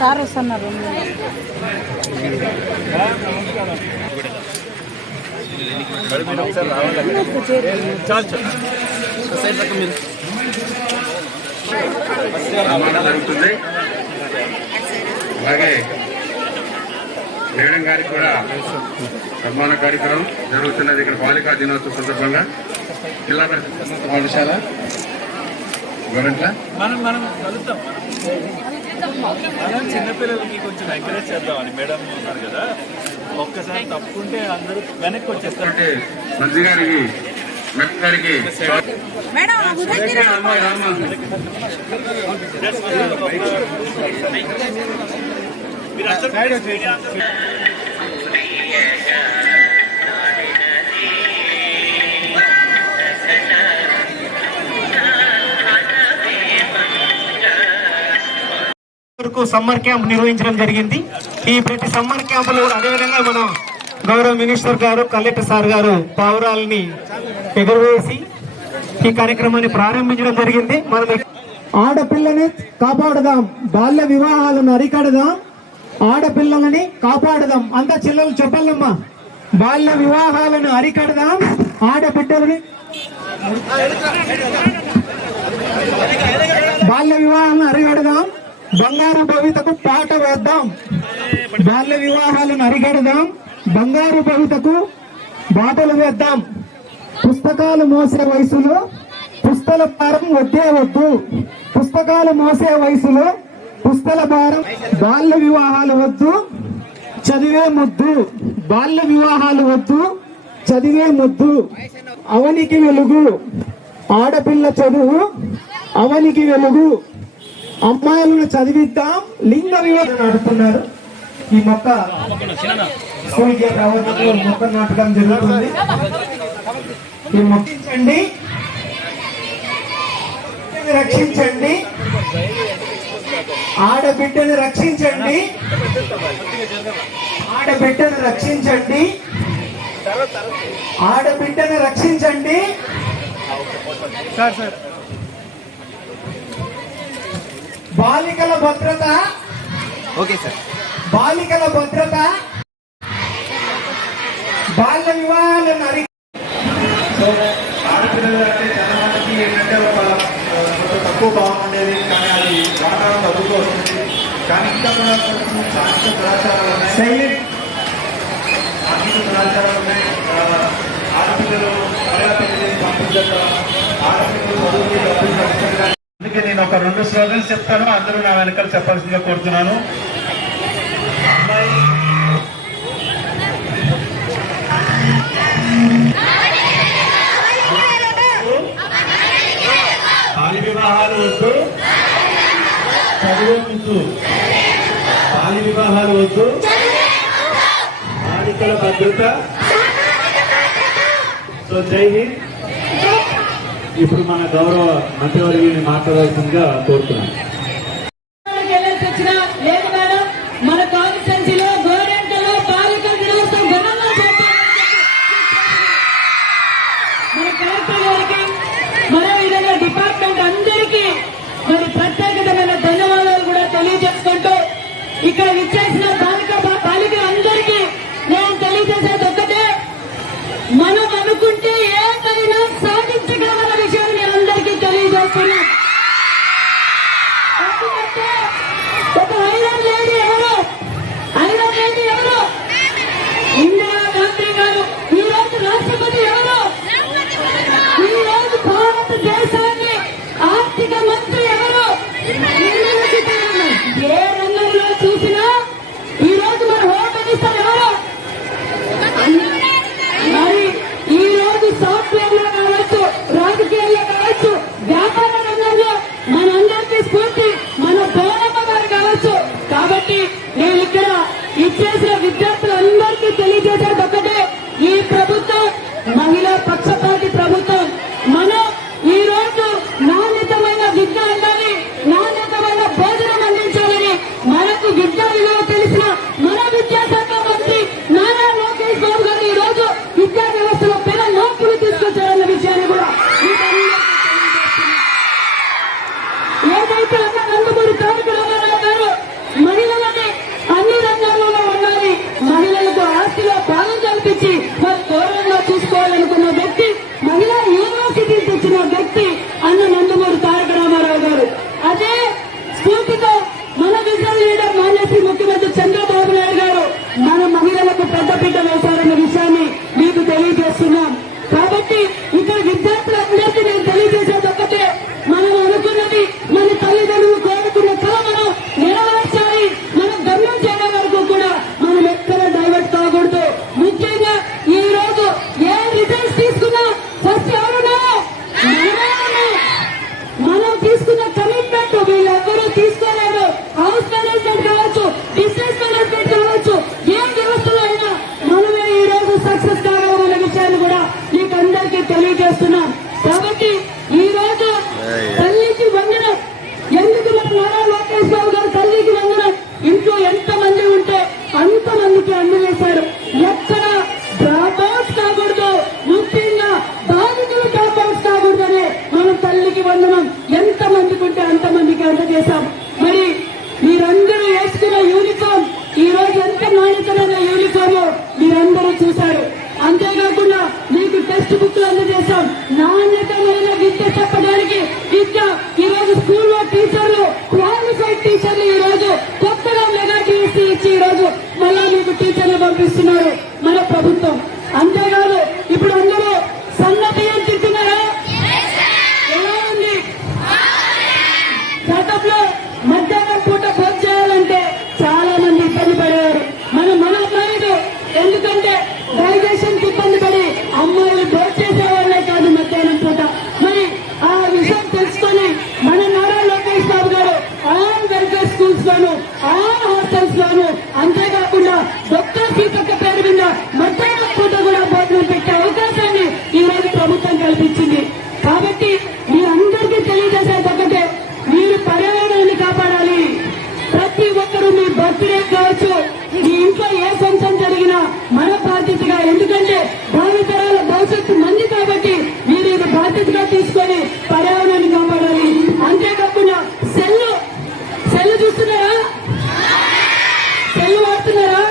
Sir వస్తున్నారు. జరుగుతుంది. అలాగే మేడం గారికి కూడా సన్మాన కార్యక్రమం జరుగుతున్నది. ఇక్కడ బాలికా దినోత్సవం సందర్భంగా జిల్లా పరిషత్ పాఠశాల గవర్నమెంట్ మనం కలుద్దాం. మనం చిన్నపిల్లలకి కొంచెం ఎంకరేజ్ చేద్దామని మేడం ఉన్నారు కదా, ఒక్కసారి తప్పుకుంటే అందరూ వెనక్కి వచ్చేస్తారు. మంత్రి గారికి గారికి సమ్మర్ క్యాంప్ నిర్వహించడం జరిగింది. ఈ ప్రతి సమ్మర్ క్యాంపులో అదేవిధంగా మన గౌరవ మినిస్టర్ గారు, కలెక్టర్ సార్ గారు పావురాలని ఎగురవేసి ఈ కార్యక్రమాన్ని ప్రారంభించడం జరిగింది. మనం ఆడపిల్లని కాపాడదాం, బాల్య వివాహాలను అరికడదాం, ఆడపిల్లలని కాపాడదాం. అంతా చిల్లలు చెప్పాలమ్మా. బాల్య వివాహాలను అరికడదాం, ఆడబిడ్డలని బాల్య వివాహాలను అరికడదాం, బంగారు భవితకు పాట వేద్దాం. బాల్య వివాహాలను అరికడదాం, బంగారు భవితకు బాటలు వేద్దాం. పుస్తకాలు మోసే వయసులో పుస్తల భారం వద్దే వద్దు. పుస్తకాలు మోసే వయసులో పుస్తల భారం. బాల్య వివాహాలు వద్దు, చదివే ముద్దు. బాల్య వివాహాలు వద్దు, చదివే ముద్దు. అవనికి వెలుగు, ఆడపిల్ల చదువు అవనికి వెలుగు. అమ్మాయిలను చదివిద్దాం, లింగ వివాహం నడుపుతున్నారు. ఈ మొక్క మొక్క నాటకం జరుగుతుంది. ఈ మొక్కించండి, రక్షించండి, ఆడబిడ్డను రక్షించండి, ఆడబిడ్డను రక్షించండి, ఆడబిడ్డను రక్షించండి. బాలికల భద్రత, ఓకే సార్, బాలికల భద్రత, బాల్య వివాహాలను ఆడపిల్లలు అంటే చాలా మందికి ఏంటంటే కొంచెం తక్కువ భావన ఉండేది, కానీ అది వాతావరణం తగ్గుతూ వస్తుంది. కానీ ఇంకా కూడా సాంఘిక కళాచారాలు ఉన్నాయి, సాంఘిక కళాచారాలు ఉన్నాయి. ఆడపిల్లలు మహిళా పెళ్లి పంపించడం, ఆడపిల్లలు చదువుకి డబ్బులు ఖర్చు. అందుకే నేను ఒక 2 స్లోగన్స్ చెప్తాను, అందరూ నా వెనకాల చెప్పాల్సిందిగా కోరుతున్నాను. బాల్య వివాహాలు వద్దు, చదివే ముద్దు. బాల్య వివాహాలు వద్దు, బాలికల భద్రత. సో జై హింద్. ఇప్పుడు మన గౌరవ మంత్రివర్యుని మాట్లాడాల్సిందిగా కోరుతున్నాను. మన కాన్స్టిట్యున్సీలో గోరెంటలో బాలికల దినోత్సవం ఘనంగా మన కలెక్టర్ గారికి, మరో విధంగా డిపార్ట్మెంట్ అందరికీ మరి ప్రత్యేకమైన ధన్యవాదాలు కూడా తెలియజేసుకుంటూ ఇక్కడ విచ్చేసిన బాలికలందరికీ నేను తెలియజేసేది ఒక్కటే, మనం అనుకుంటే ఏదైనా సాధించగలమన్న విషయాన్ని నేను అందరికీ తెలియజేస్తున్నాను. ఎందుకంటే ఒక ఐరన్ లేడీ ఎవరు, ఐరన్ లేడీ ఎవరు? ఇందిరా గాంధీ గారు. ఈ రోజు రాష్ట్రపతి ఎవరు? ఈ రోజు భారతదేశాన్ని ఆర్థిక మంత్రి ఎవరు? ఏ రంగంలో చూసినా ఏదైతే అన్న నందమూరి తారక రామారావు గారు మహిళలని అన్ని రంగాల్లో ఉండాలి, మహిళలకు ఆస్తిలో భాగం కల్పించి మరి గౌరవంగా చూసుకోవాలనుకున్న వ్యక్తి, మహిళా యూనివర్సిటీ తెచ్చిన వ్యక్తి అన్న నందమూరి తారక రామారావు గారు. అదే స్ఫూర్తితో మన విజన్ లీడర్ మాన్యశ్రీ ముఖ్యమంత్రి చంద్రబాబు నాయుడు గారు మన మహిళలకు పెద్దపీట వేశారన్న విషయాన్ని మీకు తెలియజేస్తున్నాం. కాబట్టి ఇక్కడ విద్యార్థులందరికీ నేను తెలియజేసేది ఒక్కటే, మనం అనుకున్నది మన తల్లిదండ్రులు కోరుకున్న కళ మనం నెరవేర్చాలి. మనం గమ్యం చేయడం వరకు కూడా మనం ఎక్కడ డైవర్ట్ కాకూడదు. ముఖ్యంగా ఈ రోజు ఏ రిజల్ట్స్ తీసుకున్నా ఫస్ట్ ఎవరున్నారో మనం తీసుకున్న కమిట్మెంట్ వీళ్ళెవ్వరూ తీసుకోలేదు. హౌస్ మేనేజ్మెంట్ కావచ్చు, బిజినెస్ మేనేజ్మెంట్ కావచ్చు, ఏ వ్యవస్థలో అయినా మనమే ఈ రోజు సక్సెస్ కావాలన్న విషయాన్ని కూడా మీకు అందరికీ తెలియజేస్తున్నాం. కాబట్టి ఈ రోజు తల్లికి వందనం, ఎందుకు మన నారా లోకేష్ బాబు గారు తల్లికి వందనం, ఇంట్లో ఎంత మంది ఉంటే అంతమందికి అందజేశారు. ఎక్కడ డ్రాప్ అవుట్స్ కాకూడదు, ముఖ్యంగా బాధితులు డ్రాప్ అవుట్స్ కాకూడదనే మనం తల్లికి వందనం ఎంత మందికి ఉంటే అంతమందికి అందజేశాం. మరి మీరందరూ వేసుకున్న యూనిఫామ్ ఈ రోజు ఎంత నాణ్యతమైన యూనిఫామ్ మీరందరూ చూశారు. అంతేకాకుండా మీకు టెక్స్ట్ బుక్లు అందజేశాం. నాణ్యతమైన విద్య చెప్పడానికి విద్య ఈ రోజు స్కూల్లో టీచర్లు, క్వాలిఫైడ్ టీచర్లు ఈ రోజు కొత్తగా మెగా టీసీ ఇచ్చి ఈ రోజు మళ్ళా మీకు టీచర్లు పంపిస్తున్నారు మన ప్రభుత్వం. అంతేకాదు ఇప్పుడు అందరూ సన్న బియ్యం తింటున్నారా? ఎలా ఉంది? గతంలో మధ్యాహ్నం పూట భోజనం చేయాలంటే చాలా మంది ఇబ్బంది పడేవారు. మన అమ్మాయిలు ఎందుకంటే డైజెషన్ ఇబ్బంది పడి అమ్మాయిలు భోజనం చేసేవాళ్ళే కాదు మధ్యాహ్నం పూట. మరి ఆ విషయం తెలుసుకొని మన నారా లోకేష్ బాబు గారు ఆల్ వెల్ఫేర్ స్కూల్స్ లోను, ఆల్ హాస్టల్స్ లోను, అంతేకాకుండా డాక్టర్ సీతక్క పేరు మీద మధ్యాహ్నం పూట కూడా భోజనం పెట్టే అవకాశాన్ని ఈ రోజు ప్రభుత్వం కల్పించింది. కాబట్టి మీ అందరికీ తెలియజేసేది ఒకటే, మీరు పర్యావరణాన్ని కాపాడాలి. ప్రతి ఒక్కరూ మీ బర్త్డే కావచ్చు, మీ ఇంట్లో ఏ ఫంక్షన్ జరిగినా మన బాధ్యతగా, ఎందుకంటే భావితరాల భవిష్యత్తు మంది కాబట్టి మీరు ఇది బాధ్యతగా తీసుకొని పర్యావరణాన్ని కాపాడాలి. అంతేకాకుండా సెల్లు చూస్తున్నారా? సెల్లు వాడుతున్నారా?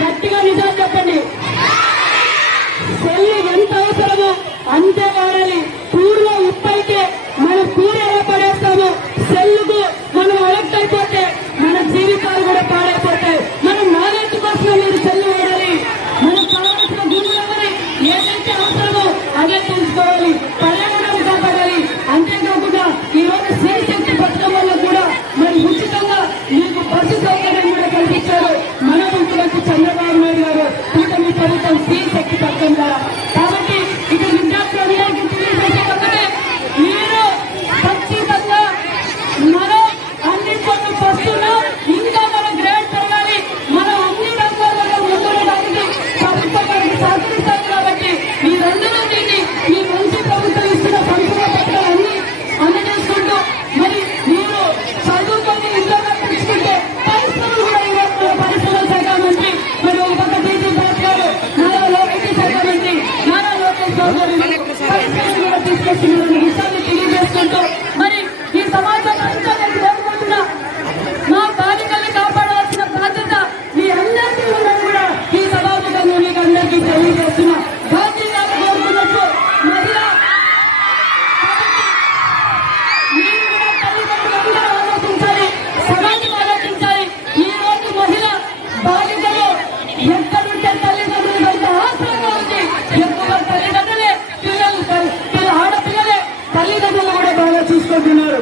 గట్టిగా నిజాలు చెప్పండి. సెల్లు ఎంత అవసరమో అంతే వాడాలి. కూరలో ఉప్పు అయితే మన కూర ఎలా పడేస్తామో సెల్లుకు మనం అలెక్ట్ అయిపోతే మన జీవితాలు కూడా పాడైపోతాయి. మనం నాలెడ్జ్ కోసం మీరు సెల్లు వాడాలి. మనకు కావాల్సిన గుండెలని ఏదైతే అవసరమో అదే తెలుసుకోవాలి, పర్యావరణం కాపాడాలి. అంతేకాకుండా ఈ రోజు స్త్రీ శక్తి పథకం వల్ల కూడా మరి ఉచితంగా మీకు బస్సు సౌకర్యం కూడా కల్పించారు మన ముఖ్యమంత్రి చంద్రబాబు నాయుడు గారు కూటమి ప్రభుత్వం స్త్రీ శక్తి పథకం ద్వారా. కాబట్టి ఇక విద్యార్థులందరికీ తెలియజేసే ఒకటే, మీరు ఖచ్చితంగా మనం అన్ని పనులు వస్తున్నాం, ఇంకా మన గ్రేడ్ పెరగాలి. మనం అన్ని రంగాలలో ముందుండడానికి ప్రభుత్వం మనకి సహకరిస్తారు. కాబట్టి మీరందరూ దీన్ని మీ మంచి ప్రభుత్వం ఇస్తున్న సంక్షేమ పథకాలన్నీ అందజేసుకుంటూ మరి మీరు చదువుకొని ఇంట్లో పెంచుకుంటే పరిశ్రమలు కూడా ఈరోజు పరిశ్రమల శాఖ మంత్రి మరి ఒక పక్క టీచర్ దాస్ గారు, నారా ఐటీ శాఖ మంత్రి నారా లోకేష్ బాబు గారు పరిశ్రమలు కూడా తీసుకొస్తున్నారన్న విషయాన్ని తెలియజేసుకుంటూ మరి ఈ సమాజంలో ఇంకా నేను కోరుకుంటున్నా, మా బాలికల్ని కాపాడాల్సిన బాధ్యత మీ అందరికీ ఉందని కూడా ఈ సభాముఖంగా మీకు అందరికీ తెలియజేస్తున్నా. గాంధీ గారు కోరుకున్నట్టు మహిళ మీరు కూడా తల్లిదండ్రులందరూ ఆలోచించాలి, సమాజం ఆలోచించాలి. ఈ రోజు మహిళ బాలికలు ఎక్కడుంటే తల్లిదండ్రులు కొంత ఆశ్రయంగా ఉంది. ఎక్కువ తల్లిదండ్రులే ఆడపిల్లలే తల్లిదండ్రులు కూడా బాగా చూసుకుంటున్నారు.